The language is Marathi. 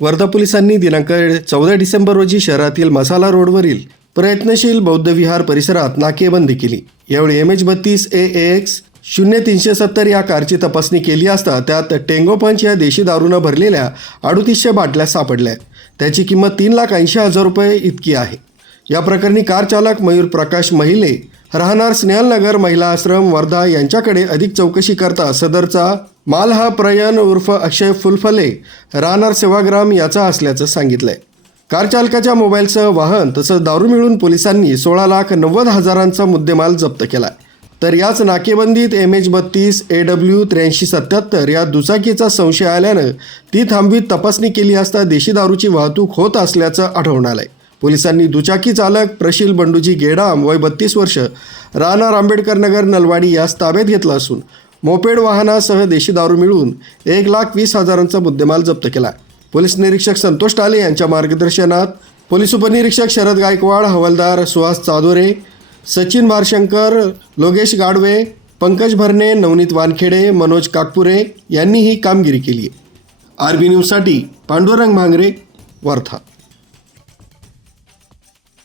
वर्धा पोलिसांनी दिनांक 14 डिसेंबर रोजी शहरातील मसाला रोडवरील प्रयत्नशील बौद्ध विहार परिसरात नाकेबंदी केली। यावेळी MH32 AAX 0370 या कारची तपासणी केली असता त्यात टेंगो पंच या देशी दारूनं भरलेल्या 3800 बाटल्या सापडल्या। त्याची किंमत 3,80,000 रुपये इतकी आहे। या प्रकरणी कार चालक मयूर प्रकाश महिले राहणार स्नेहलनगर महिला आश्रम वर्धा यांच्याकडे अधिक चौकशी करता सदरचा माल हा प्रयन उर्फ अक्षय फुलफले राहणार सेवाग्राम याचा असल्याचं सांगितलंय। कार चालकाच्या मोबाईलसह वाहन तसंच दारू मिळून पोलिसांनी 16,90,000चा मुद्देमाल जप्त केला। तर याच नाकेबंदीत MH32 AW 8377 या दुचाकीचा संशय आल्यानं ती थांबवीत तपासणी केली असता देशी दारूची वाहतूक होत असल्याचं आढळून आलंय। पोलिसांनी दुचाकी चालक प्रशील बंडूजी गेडाम वय 32 वर्ष राहणार आंबेडकर नगर नलवाडी यास ताब्यात घेतला असून मोपेड वाहनासह देशी दारू मिळून 1,20,000चा मुद्देमाल जप्त केला। पोलीस निरीक्षक संतोष टाले यांच्या मार्गदर्शनात पोलीस उपनिरीक्षक शरद गायकवाड, हवालदार सुहास चादोरे, सचिन भारशंकर, लोकेश गाडवे, पंकज भरणे, नवनीत वानखेडे, मनोज काकपुरे यांनी ही कामगिरी केली आहे। RB न्यूजसाठी पांडुरंग भांगरे, वर्धा।